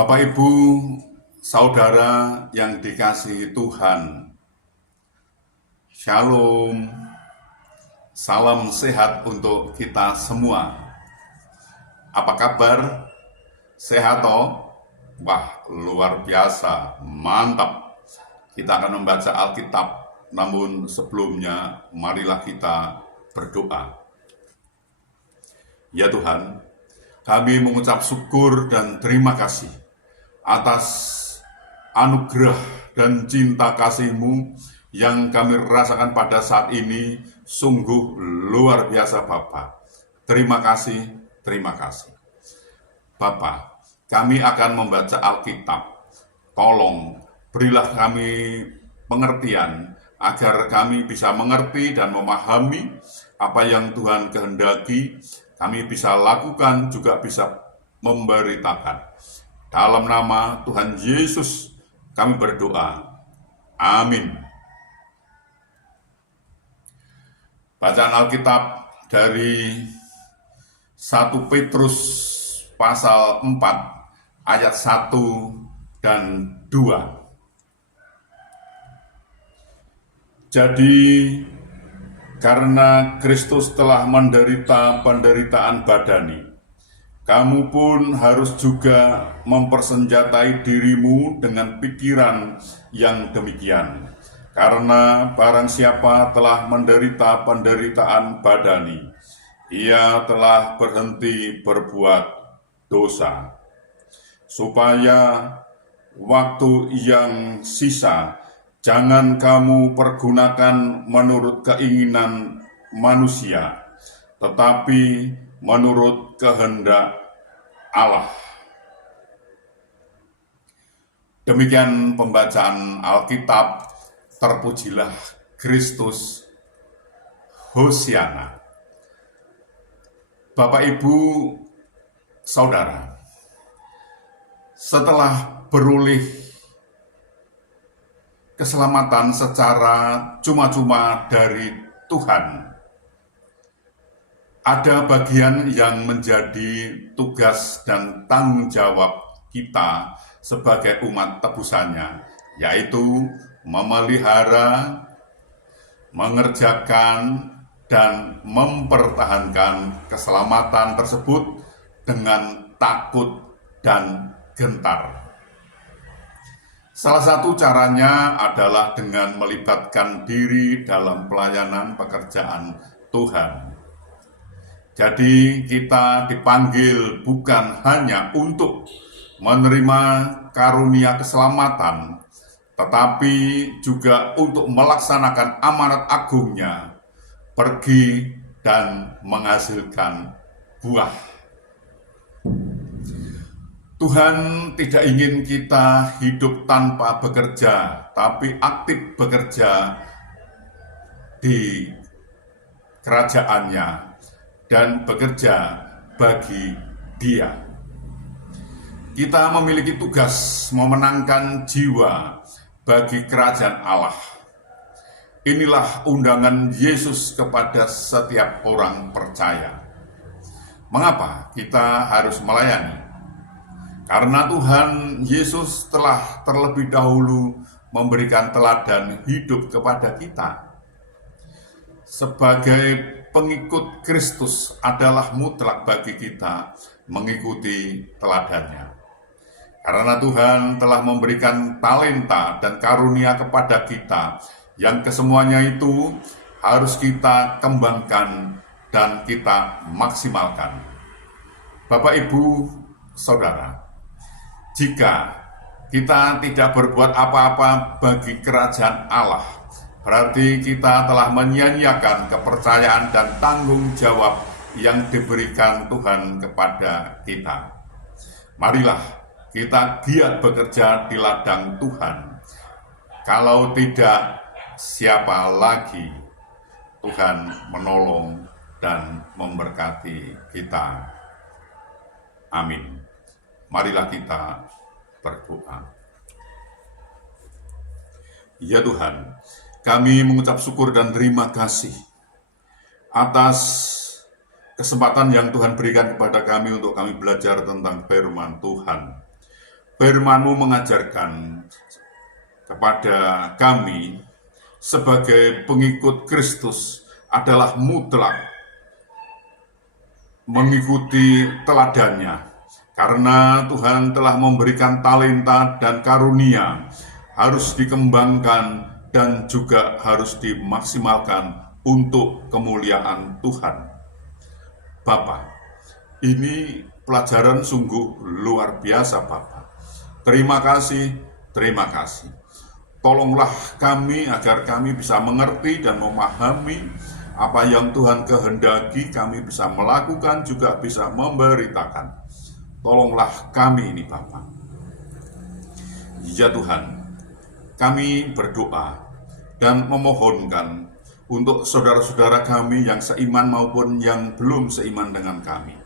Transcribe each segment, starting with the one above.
Bapak, Ibu, Saudara yang dikasihi Tuhan, Shalom, salam sehat untuk kita semua. Apa kabar? Sehat toh? Wah, luar biasa, mantap. Kita akan membaca Alkitab, namun sebelumnya marilah kita berdoa. Ya Tuhan, kami mengucap syukur dan terima kasih atas anugerah dan cinta kasih-Mu yang kami rasakan pada saat ini. Sungguh luar biasa Bapa. Terima kasih, terima kasih. Bapa, kami akan membaca Alkitab. Tolong berilah kami pengertian agar kami bisa mengerti dan memahami apa yang Tuhan kehendaki. Kami bisa lakukan, juga bisa memberitakan. Dalam nama Tuhan Yesus kami berdoa. Amin. Bacaan Alkitab dari 1 Petrus pasal 4 ayat 1 dan 2. Jadi karena Kristus telah menderita penderitaan badani, kamu pun harus juga mempersenjatai dirimu dengan pikiran yang demikian. Karena barang siapa telah menderita penderitaan badani, ia telah berhenti berbuat dosa, supaya waktu yang sisa jangan kamu pergunakan menurut keinginan manusia, tetapi menurut kehendak Allah. Demikian pembacaan Alkitab. Terpujilah Kristus. Hosiana. Bapak, Ibu, Saudara, setelah berulih keselamatan secara cuma-cuma dari Tuhan, ada bagian yang menjadi tugas dan tanggung jawab kita sebagai umat tebusannya, yaitu memelihara, mengerjakan, dan mempertahankan keselamatan tersebut dengan takut dan gentar. Salah satu caranya adalah dengan melibatkan diri dalam pelayanan pekerjaan Tuhan. Jadi kita dipanggil bukan hanya untuk menerima karunia keselamatan, tetapi juga untuk melaksanakan amanat agungnya, pergi dan menghasilkan buah. Tuhan tidak ingin kita hidup tanpa bekerja, tapi aktif bekerja di kerajaannya dan bekerja bagi Dia. Kita memiliki tugas memenangkan jiwa bagi kerajaan Allah. Inilah undangan Yesus kepada setiap orang percaya. Mengapa kita harus melayani? Karena Tuhan Yesus telah terlebih dahulu memberikan teladan hidup kepada kita. Sebagai pengikut Kristus adalah mutlak bagi kita mengikuti teladannya. Karena Tuhan telah memberikan talenta dan karunia kepada kita, yang kesemuanya itu harus kita kembangkan dan kita maksimalkan. Bapak, Ibu, Saudara, jika kita tidak berbuat apa-apa bagi kerajaan Allah, berarti kita telah menyia-nyiakan kepercayaan dan tanggung jawab yang diberikan Tuhan kepada kita. Marilah kita giat bekerja di ladang Tuhan. Kalau tidak, siapa lagi Tuhan menolong dan memberkati kita. Amin. Marilah kita berdoa. Ya Tuhan, kami mengucap syukur dan terima kasih atas kesempatan yang Tuhan berikan kepada kami untuk kami belajar tentang firman Tuhan. Firman-Mu mengajarkan kepada kami sebagai pengikut Kristus adalah mutlak mengikuti teladannya. Karena Tuhan telah memberikan talenta dan karunia, harus dikembangkan dan juga harus dimaksimalkan untuk kemuliaan Tuhan. Bapa, ini pelajaran sungguh luar biasa, Bapa. Terima kasih, terima kasih. Tolonglah kami agar kami bisa mengerti dan memahami apa yang Tuhan kehendaki, kami bisa melakukan, juga bisa memberitakan. Tolonglah kami ini, Bapa. Ya Tuhan, kami berdoa dan memohonkan untuk saudara-saudara kami yang seiman maupun yang belum seiman dengan kami.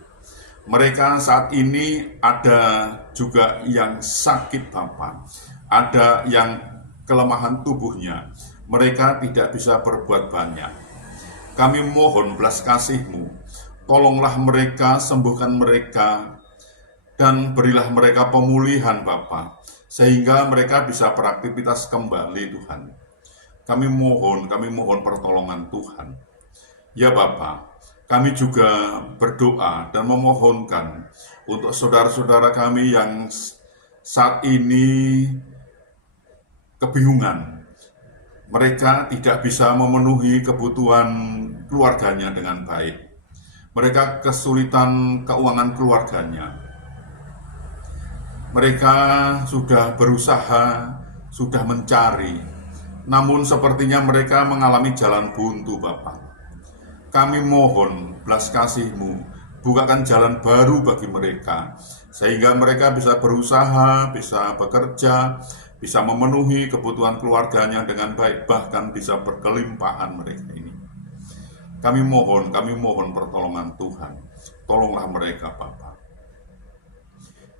Mereka saat ini ada juga yang sakit, Bapa. Ada yang kelemahan tubuhnya. Mereka tidak bisa berbuat banyak. Kami mohon belas kasih-Mu. Tolonglah mereka, sembuhkan mereka, dan berilah mereka pemulihan, Bapa, sehingga mereka bisa beraktivitas kembali, Tuhan. Kami mohon pertolongan Tuhan. Ya Bapa, kami juga berdoa dan memohonkan untuk saudara-saudara kami yang saat ini kebingungan. Mereka tidak bisa memenuhi kebutuhan keluarganya dengan baik. Mereka kesulitan keuangan keluarganya. Mereka sudah berusaha, sudah mencari, namun sepertinya mereka mengalami jalan buntu, Bapak. Kami mohon belas kasih-Mu, bukakan jalan baru bagi mereka, sehingga mereka bisa berusaha, bisa bekerja, bisa memenuhi kebutuhan keluarganya dengan baik, bahkan bisa berkelimpahan mereka ini. Kami mohon pertolongan Tuhan. Tolonglah mereka, Bapak.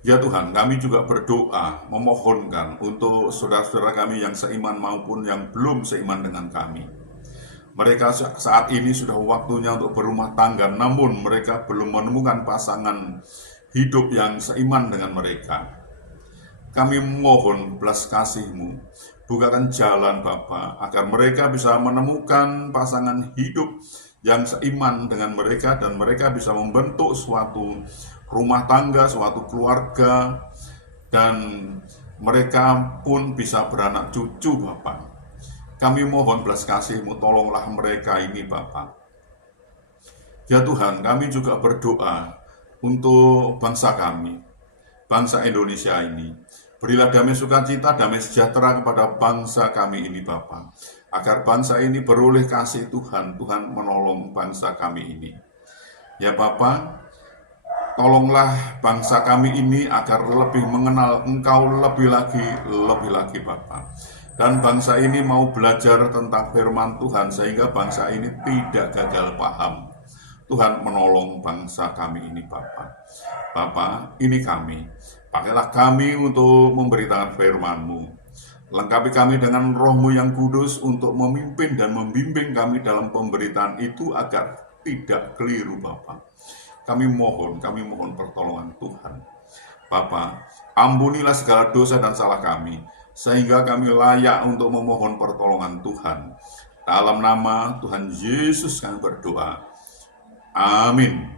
Ya Tuhan, kami juga berdoa, memohonkan untuk saudara-saudara kami yang seiman maupun yang belum seiman dengan kami. Mereka saat ini sudah waktunya untuk berumah tangga, namun mereka belum menemukan pasangan hidup yang seiman dengan mereka. Kami mohon belas kasih-Mu, bukakan jalan Bapa, agar mereka bisa menemukan pasangan hidup yang seiman dengan mereka, dan mereka bisa membentuk suatu rumah tangga, suatu keluarga, dan mereka pun bisa beranak cucu, Bapak. Kami mohon belas kasih-Mu, tolonglah mereka ini, Bapak. Ya Tuhan, kami juga berdoa untuk bangsa kami, bangsa Indonesia ini. Berilah damai sukacita, damai sejahtera kepada bangsa kami ini, Bapak. Agar bangsa ini beroleh kasih Tuhan, Tuhan menolong bangsa kami ini. Ya Bapak, tolonglah bangsa kami ini agar lebih mengenal Engkau lebih lagi Bapa. Dan bangsa ini mau belajar tentang firman Tuhan sehingga bangsa ini tidak gagal paham. Tuhan menolong bangsa kami ini, Bapa. Bapa, ini kami. Pakailah kami untuk memberitakan firman-Mu. Lengkapi kami dengan Roh-Mu yang kudus untuk memimpin dan membimbing kami dalam pemberitaan itu agar tidak keliru, Bapa. Kami mohon pertolongan Tuhan. Bapa, ampunilah segala dosa dan salah kami, sehingga kami layak untuk memohon pertolongan Tuhan. Dalam nama Tuhan Yesus kami berdoa. Amin.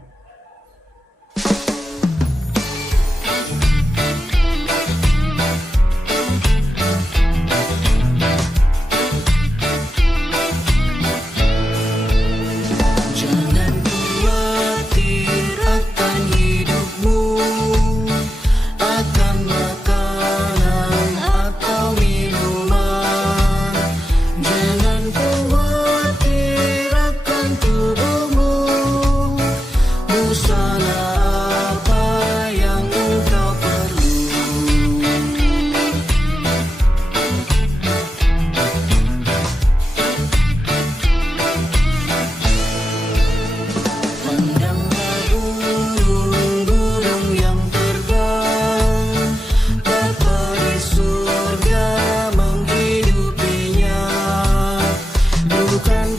Bukan